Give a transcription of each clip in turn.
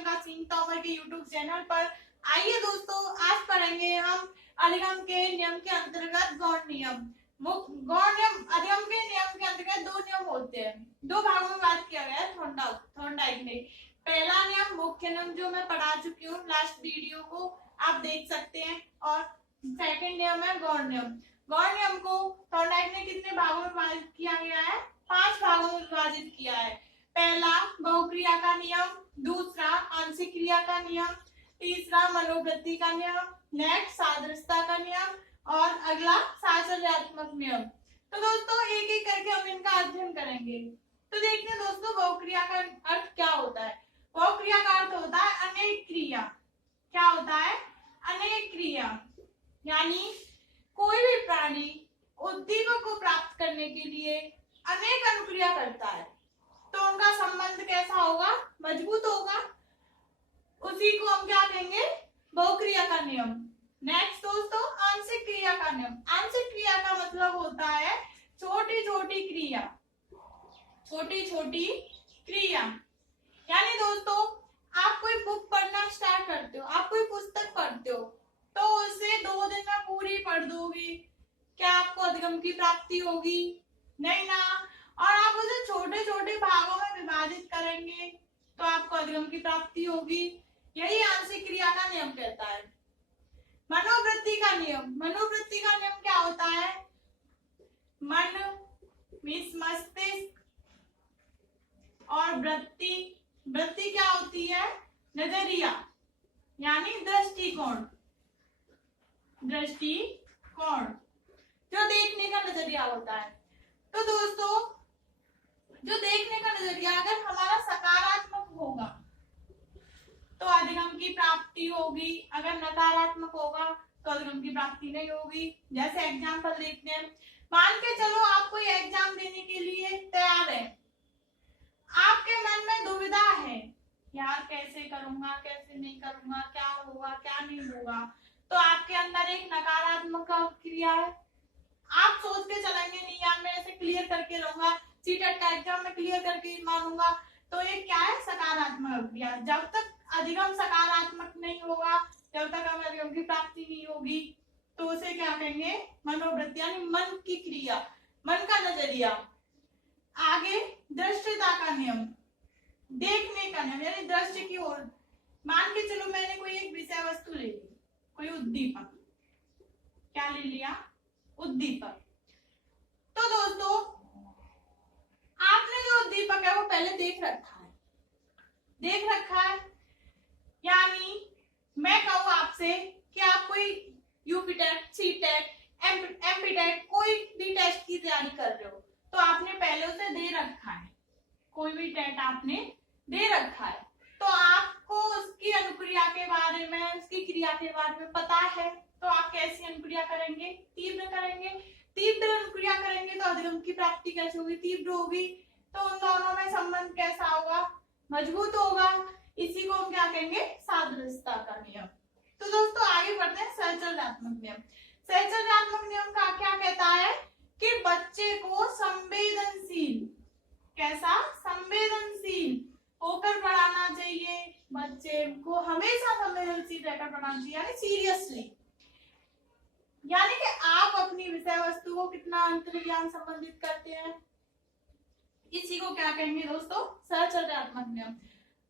प्रियंका सिंह तोमर के YouTube channel पर। आइए दोस्तों, आज पढ़ेंगे हम अधिगम के नियम के अंतर्गत गौण नियम। गौण नियम अधिगम के नियम के अंतर्गत दो नियम होते हैं, दो भागों में बात किया गया है थॉर्नडाइक ने। पहला नियम मुख्य नियम जो मैं पढ़ा चुकी हूँ, लास्ट वीडियो को आप देख सकते हैं, और सेकंड नियम है गौण नियम। गौण नियम को थॉर्नडाइक ने कितने भागों में विभाजित किया गया है? 5 भागों में विभाजित किया है। पहला बहुक्रिया का नियम, दूसरा आंशिक क्रिया का नियम, तीसरा मनोवृत्ति का नियम, नेक्स्ट सादृश्यता का नियम, और अगला साहचर्यात्मक नियम। तो दोस्तों एक एक करके हम इनका अध्ययन करेंगे। तो देखते हैं दोस्तों, बहुक्रिया का अर्थ क्या होता है। बहुक्रिया का अर्थ होता है अनेक क्रिया। क्या होता है? अनेक क्रिया, यानी कोई भी प्राणी उद्दीपक को प्राप्त करने के लिए अनेक अनुक्रिया करता है, तो उनका संबंध कैसा होगा? मजबूत होगा। उसी को हम क्या कहेंगे? बहुक्रिया का नियम। नेक्स्ट दोस्तों, आंशिक क्रिया का नियम। आंशिक क्रिया का मतलब होता है छोटी छोटी क्रिया। छोटी छोटी क्रिया यानी दोस्तों, आप कोई बुक पढ़ना स्टार्ट करते हो, आप कोई पुस्तक पढ़ते हो, तो उसे 2 दिन में पूरी पढ़ दोगे, क्या आपको अधिगम की प्राप्ति होगी? नहीं ना। और आप उसे छोटे छोटे भागों में विभाजित करेंगे तो आपको अधिगम की प्राप्ति होगी। यही आंशिक क्रिया का नियम कहता है। मनोवृत्ति का नियम। मनोवृत्ति का नियम क्या होता है? मन मीन्स मस्तिष्क, और वृत्ति, वृत्ति क्या होती है? नजरिया, यानी दृष्टिकोण। दृष्टिकोण जो देखने का नजरिया होता है। तो दोस्तों, जो देखने का नजरिया अगर हमारा सकारात्मक होगा तो अधिगम की प्राप्ति होगी, अगर नकारात्मक होगा तो अधिगम की प्राप्ति नहीं होगी। जैसे एग्जाम्पल देखते हैं, मान के चलो आप कोई एग्जाम देने के लिए तैयार है, आपके मन में दुविधा है, यार कैसे करूंगा, कैसे नहीं करूंगा, क्या होगा क्या नहीं होगा, तो आपके अंदर एक नकारात्मक क्रिया है। आप सोच के चलेंगे, नहीं यार मैं ऐसे क्लियर करके रहूंगा, सीटेट का एग्जाम में क्लियर करके मानूंगा, तो ये क्या है? सकारात्मक क्रिया। जब तक अधिगम सकारात्मक नहीं होगा, जब तक हमें अधिगम की प्राप्ति नहीं होगी, तो उसे क्या कहेंगे? मनोवृत्ति, यानी मन की क्रिया, मन का नजरिया। आगे दृष्टिता का नियम, देखने का नियम, यानी दृष्टि की ओर। मान के चलो मैंने कोई एक विषय वस्तु ले ली, कोई उद्दीपक, क्या ले लिया? उद्दीपक। तो दोस्तों आपने जो उद्दीपक है वो पहले देख रखा है, यानी मैं कहूँ आपसे कि आप कोई यूपीटेट, सीटेट, एमपीटेट कोई भी टेस्ट की तैयारी कर रहे हो, तो आपने पहले उसे दे रखा है। कोई भी टेट आपने दे रखा है, तो आपको उसकी अनुक्रिया के बारे में, उसकी क्रिया के बारे में पता है, तो आप कैसी अनुक्रिया करेंगे? तीव्र करेंगे। तीव्र अनुक्रिया करेंगे तो अधिगम की प्राप्ति कैसे होगी? तीव्र होगी। तो उन दोनों में संबंध कैसा होगा? मजबूत होगा। इसी को हम क्या कहेंगे? सादृश्यता का नियम। तो दोस्तों आगे बढ़ते हैं साहचर्यात्मक नियम। साहचर्यात्मक नियम का क्या कहता है कि बच्चे को संवेदनशील, कैसा? संवेदनशील होकर पढ़ाना चाहिए। बच्चे को हमेशा संवेदनशील रहकर पढ़ाना चाहिए, यानी सीरियसली, यानी कि आप अपनी विषय वस्तु को कितना अंतर्ज्ञान संबंधित करते हैं, इसी को क्या कहेंगे दोस्तों? साहचर्यात्मक नियम।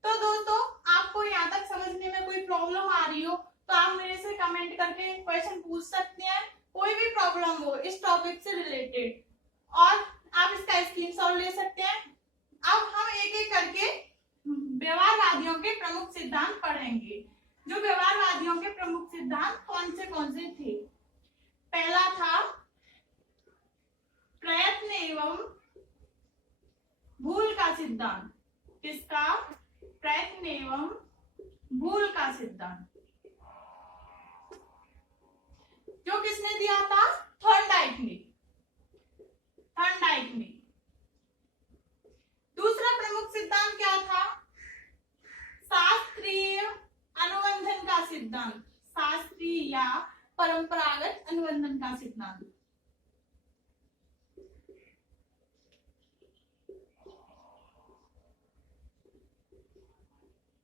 तो दोस्तों आपको यहाँ तक समझने में कोई प्रॉब्लम आ रही हो तो आप मेरे से कमेंट करके क्वेश्चन पूछ सकते हैं, कोई भी प्रॉब्लम हो इस टॉपिक से रिलेटेड, और आप इसका स्क्रीनशॉट ले सकते हैं। अब हम एक एक करके व्यवहारवादियों के प्रमुख सिद्धांत पढ़ेंगे। जो व्यवहारवादियों के प्रमुख सिद्धांत कौन से थे? पहला था प्रयत्न एवं भूल का सिद्धांत। किसका? प्रयत्न एवं भूल का सिद्धांत। जो किसने दिया था? थॉर्नडाइक ने। दूसरा प्रमुख सिद्धांत क्या था? शास्त्रीय अनुबंधन का सिद्धांत। शास्त्रीय या परंपरागत अनुबंधन का सिद्धांत।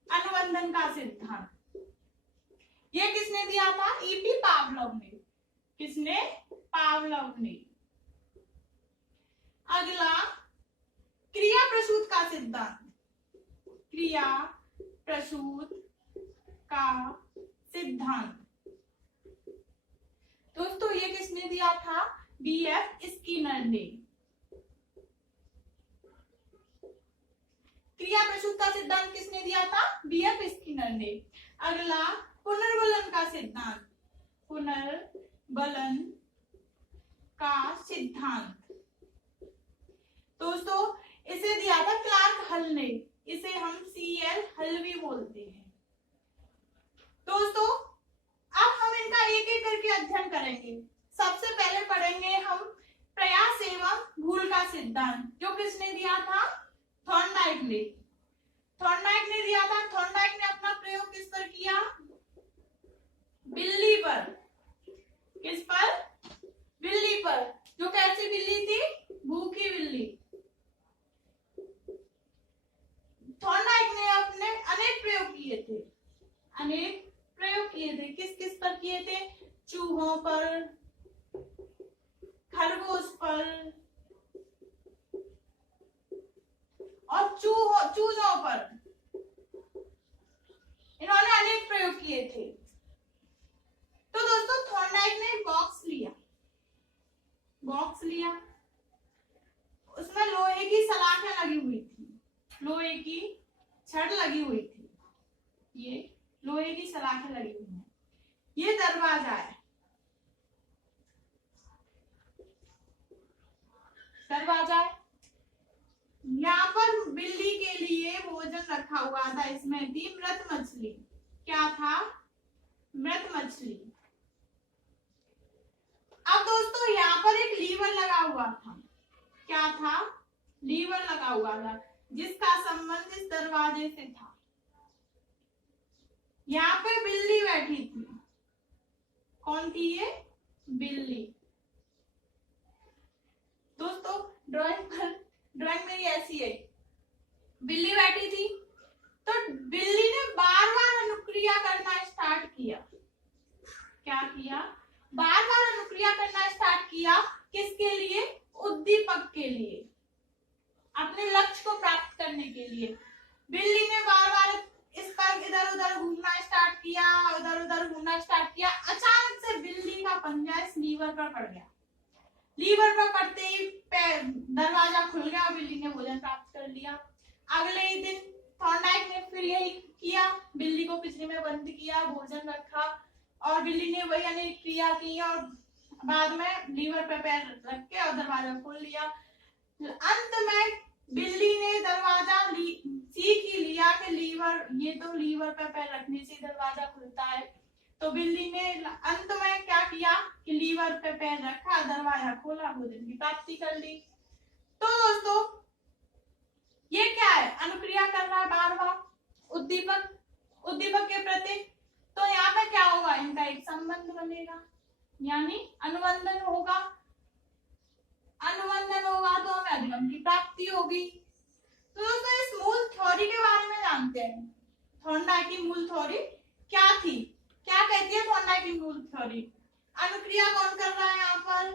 अनुबंधन अनुबंधन का सिद्धांत, ये किसने दिया था? ईपी पावलोव ने। किसने? पावलोव ने। अगला क्रिया प्रसूत का सिद्धांत, क्रिया प्रसूत का सिद्धांत दोस्तों ये किसने दिया था? बीएफ स्किनर ने। क्रिया प्रसूत का सिद्धांत किसने दिया था? बीएफ स्किनर ने। अगला पुनर्बलन का सिद्धांत, पुनर्बलन का सिद्धांत दोस्तों इसे दिया था क्लार्क हल ने। इसे हम सीएल हल भी बोलते हैं। दोस्तों अब हम इनका एक एक करके अध्ययन करेंगे। सबसे पहले पढ़ेंगे हम प्रयास एवं भूल का सिद्धांत, जो किसने दिया था? थॉर्नडाइक ने। थॉर्नडाइक ने दिया था। थॉर्नडाइक ने अपना प्रयोग किस पर किया? बिल्ली पर। किस पर? बिल्ली पर। जो कैसी बिल्ली थी? भूखी बिल्ली। थॉर्नडाइक ने अपने अनेक प्रयोग किए थे। अनेक प्रयोग किए थे। किस किस पर किए थे? चूहों पर, खरगोश पर और चूजों पर। इन्होंने अनेक प्रयोग किए थे। तो दोस्तों थॉर्नडाइक ने बॉक्स लिया। बॉक्स लिया, उसमें लोहे की सलाखें लगी हुई थी। लोहे की छड़ लगी हुई थी। ये लोहे की सलाखें लगी हुई हैं। ये दरवाजा है। दरवाजा है। यहाँ पर बिल्ली के लिए भोजन रखा हुआ था। इसमें थी मृत मछली। क्या था? मृत मछली। अब दोस्तों यहाँ पर एक लीवर लगा हुआ था। क्या था? लीवर लगा हुआ था, जिसका संबंध इस दरवाजे से था। यहाँ पे बिल्ली बैठी थी। कौन थी ये? बिल्ली। दोस्तों ड्राइंग मेरी ऐसी है। बिल्ली बैठी थी, तो बिल्ली ने बार बार अनुक्रिया करना स्टार्ट किया। क्या किया? बार बार अनुक्रिया करना स्टार्ट किया। किसके लिए? उद्दीपक के लिए, अपने लक्ष्य को प्राप्त करने के लिए। बिल्ली ने बार बार इस पर इधर उधर घूमना स्टार्ट किया, उधर उधर घूमना स्टार्ट किया। अचानक से बिल्ली का पंजा इस लीवर पर पड़ गया। लीवर पर पड़ते ही दरवाजा खुल गया। बिल्ली ने भोजन प्राप्त कर लिया। अगले ही दिन थॉर्नडाइक ने फिर यही किया। बिल्ली को पिंजरे में बंद किया, भोजन रखा और बिल्ली ने वही अनेक क्रिया की और बाद में लीवर पे पैर रख के और दरवाजा खोल लिया। अंत में बिल्ली ने दरवाजा सीख ही लिया कि लीवर, ये तो लीवर पे पैर रखने से दरवाजा खुलता है। तो बिल्ली ने अंत में क्या किया कि लीवर पे पैर रखा, दरवाजा खोला, भोजन की प्राप्ति कर ली। तो दोस्तों ये क्या है? अनुक्रिया कर रहा है बार बार उद्दीपक के प्रति। तो यहाँ पे क्या होगा? इनका एक संबंध बनेगा, यानी अनुबंधन होगा। अनुबंधन होगा तो हमें अधिगम की प्राप्ति होगी। तो दोस्तों इस मूल थ्योरी के बारे में जानते हैं। थॉर्नडाइक की मूल थ्योरी क्या थी? क्या कहती है थॉर्नडाइक की मूल थ्योरी? अनुक्रिया कौन कर रहा है यहाँ पर?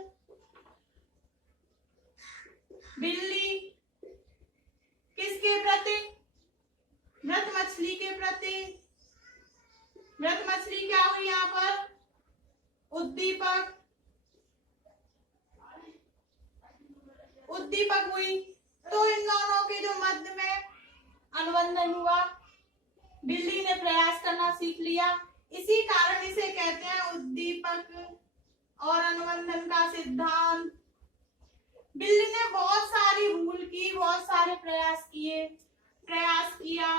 बिल्ली। किसके प्रति? मृत मछली के प्रति। मृत मछली क्या हुई यहाँ पर? उद्दीपक। उद्दीपक हुई। तो इन दोनों के जो मध्य में अनुबंधन हुआ, बिल्ली ने प्रयास करना सीख लिया। इसी कारण इसे कहते हैं उद्दीपक और अनुबंधन का सिद्धांत। बिल्ली ने बहुत सारी भूल की, बहुत सारे प्रयास किया,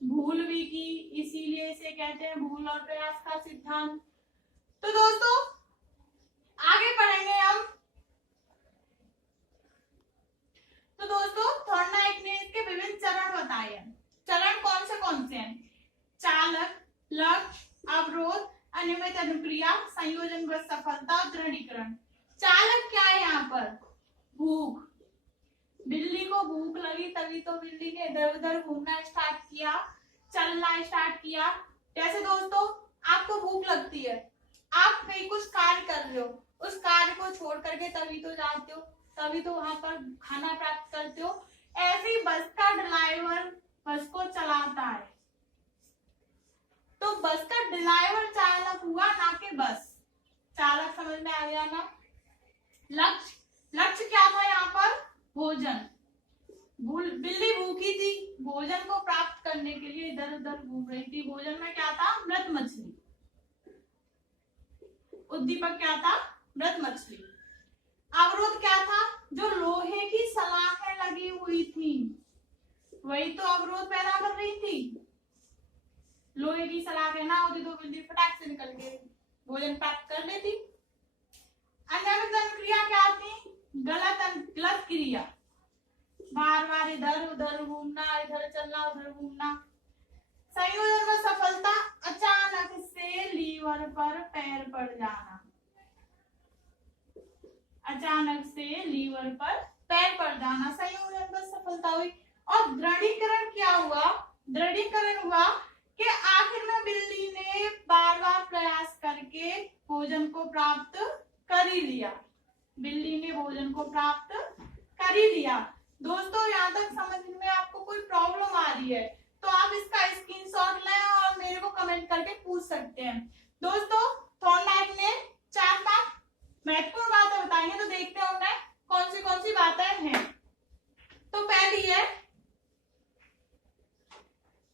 भूल भी की, इसीलिए इसे कहते हैं भूल और प्रयास का सिद्धांत। तो दोस्तों आगे पढ़ेंगे हम। तो दोस्तों थॉर्नडाइक ने इसके विभिन्न चरण बताए हैं। चरण कौन से हैं? चालक, लक्ष्य, अवरोध, अनियमित अनुक्रिया, संयोजन व सफलता, दृढ़ीकरण। चालक क्या है यहाँ पर? भूख। बिल्ली को भूख लगी तभी तो बिल्ली ने इधर उधर घूमना स्टार्ट किया। चलना स्टार्ट किया। जैसे दोस्तों आपको भूख लगती है, आप कहीं कुछ कार्य कर रहे हो, उस कार्य को छोड़ करके तभी तो जाते हो, तभी तो वहां पर खाना प्राप्त करते हो। ऐसे ही बस का ड्राइवर बस को चलाता है, तो बस का ड्राइवर चालक हुआ, ना कि बस चालक। समझ में आ गया ना। लक्ष्य क्या था यहाँ पर? भोजन। बिल्ली भूखी थी, भोजन को प्राप्त करने के लिए इधर उधर घूम रही थी। भोजन में क्या था? मृत मछली। उद्दीपक क्या था? मृत मछली। अवरोध क्या था? जो लोहे की सलाखें लगी हुई थी, वही तो अवरोध पैदा कर रही थी। लोहे की सलाखें ना होती तो बिल्ली फटाक से निकल के भोजन प्राप्त कर लेती। अनियमित क्रिया क्या थी? गलत क्रिया, बार बार इधर उधर घूमना, इधर चलना उधर घूमना। संयोजन में सफलता, अचानक से लीवर पर पैर पड़ जाना। अचानक से लीवर पर पैर पड़ जाना, संयोजन में सफलता हुई। और दृढ़ीकरण क्या हुआ? दृढ़ीकरण हुआ कि आखिर में बिल्ली ने बार बार प्रयास करके भोजन को प्राप्त कर ही लिया। बिल्ली ने भोजन को प्राप्त कर ही लिया। दोस्तों यहाँ तक समझने में आपको कोई प्रॉब्लम आ रही है तो आप इसका स्क्रीनशॉट लें और मेरे को कमेंट करके पूछ सकते हैं। दोस्तों थॉर्नडाइक ने 4-5 महत्वपूर्ण बातें बताई हैं, तो देखते हैं उन्हें कौन सी बातें हैं। तो पहली है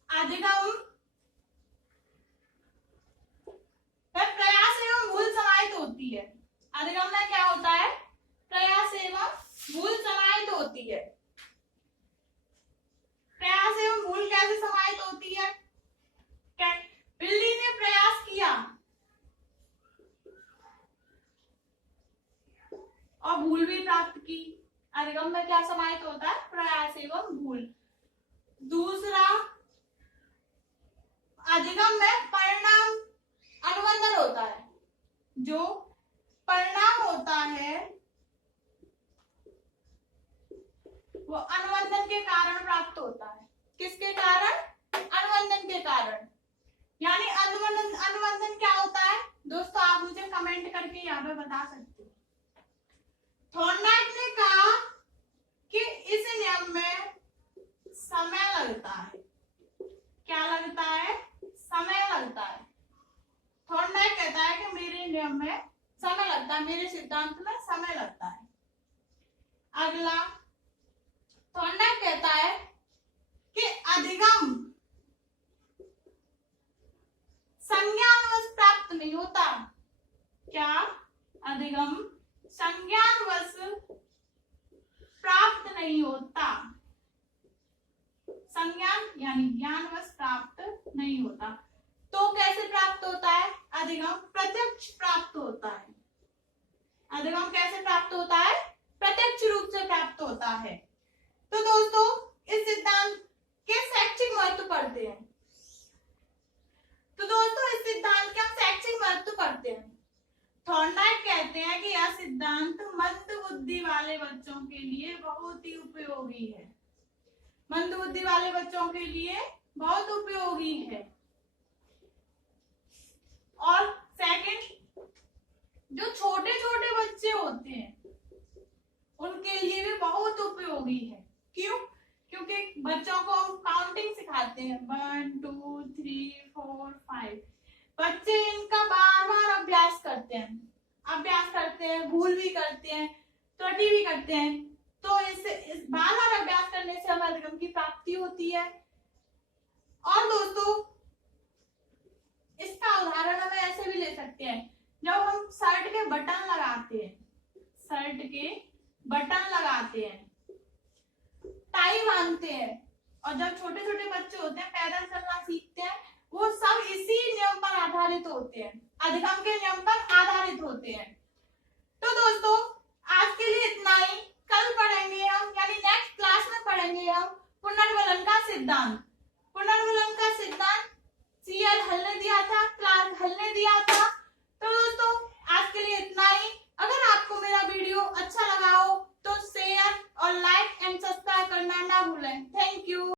अधिगम में प्रयास एवं भूल समाहित होती है। अधिगम में क्या होता है? प्रयास एवं भूल समाहित होती है। प्रयास एवं भूल कैसे समाहित होती है? बिल्ली ने प्रयास किया और भूल भी प्राप्त की। अधिगम में क्या समाहित होता है? प्रयास एवं भूल। दूसरा, अधिगम में परिणाम अनुबंधन होता है। जो परिणाम होता है वो अनुबंधन के कारण प्राप्त होता है। किसके कारण? अनुबंधन के कारण। यानी अनुबंधन क्या होता है दोस्तों? आप मुझे कमेंट करके यहाँ पे बता सकते हो। थॉर्नडाइक ने कहा कि इस नियम में समय लगता है। क्या लगता है? समय लगता है। थॉर्नडाइक कहता है कि मेरे नियम में समय लगता है, मेरे सिद्धांत में समय लगता है। अगला, थॉर्नडाइक कहता है कि अधिगम संज्ञानवश प्राप्त नहीं होता। क्या? अधिगम संज्ञानवश प्राप्त नहीं होता। संज्ञान यानी ज्ञानवश प्राप्त नहीं होता। तो कैसे प्राप्त होता है? अधिगम प्रत्यक्ष प्राप्त होता है। अधिगम कैसे प्राप्त होता है? प्रत्यक्ष रूप से प्राप्त होता है। तो दोस्तों इस सिद्धांत के शैक्षिक महत्व पढ़ते हैं। तो दोस्तों इस सिद्धांत के हम शैक्षिक महत्व पढ़ते हैं। थॉर्नडाइक कहते हैं कि यह सिद्धांत मंद बुद्धि वाले बच्चों के लिए बहुत ही उपयोगी है। मंद बुद्धि वाले बच्चों के लिए बहुत उपयोगी है। और सेकंड, जो छोटे छोटे बच्चे होते हैं उनके लिए भी बहुत उपयोगी है। क्यों? क्योंकि बच्चों को हम काउंटिंग सिखाते हैं 1 2 3 4 5। बच्चे इनका बार बार अभ्यास करते हैं, भूल भी करते हैं, त्रुटि भी करते हैं। तो इस बार बार अभ्यास करने से हमें अधिगम की प्राप्ति होती है। और दोस्तों इसका उदाहरण हम ऐसे भी ले सकते हैं, जब हम शर्ट के बटन लगाते हैं, टाई बांधते हैं, और जब छोटे छोटे बच्चे होते हैं पैदल चलना सीखते हैं, वो सब इसी नियम पर आधारित होते हैं, अधिगम के नियम पर आधारित होते हैं। तो दोस्तों आज के लिए इतना ही। कल पढ़ेंगे हम, यानी नेक्स्ट क्लास में पढ़ेंगे हम पुनर्वलन का सिद्धांत। पुनर्वलन का सिद्धांत सीएल हल ने दिया था, क्लार्क हल ने दिया था। तो दोस्तों आज के लिए इतना ही। अगर आपको मेरा वीडियो अच्छा लगा हो तो शेयर और लाइक एंड सब्सक्राइब करना ना भूलें। Thank you.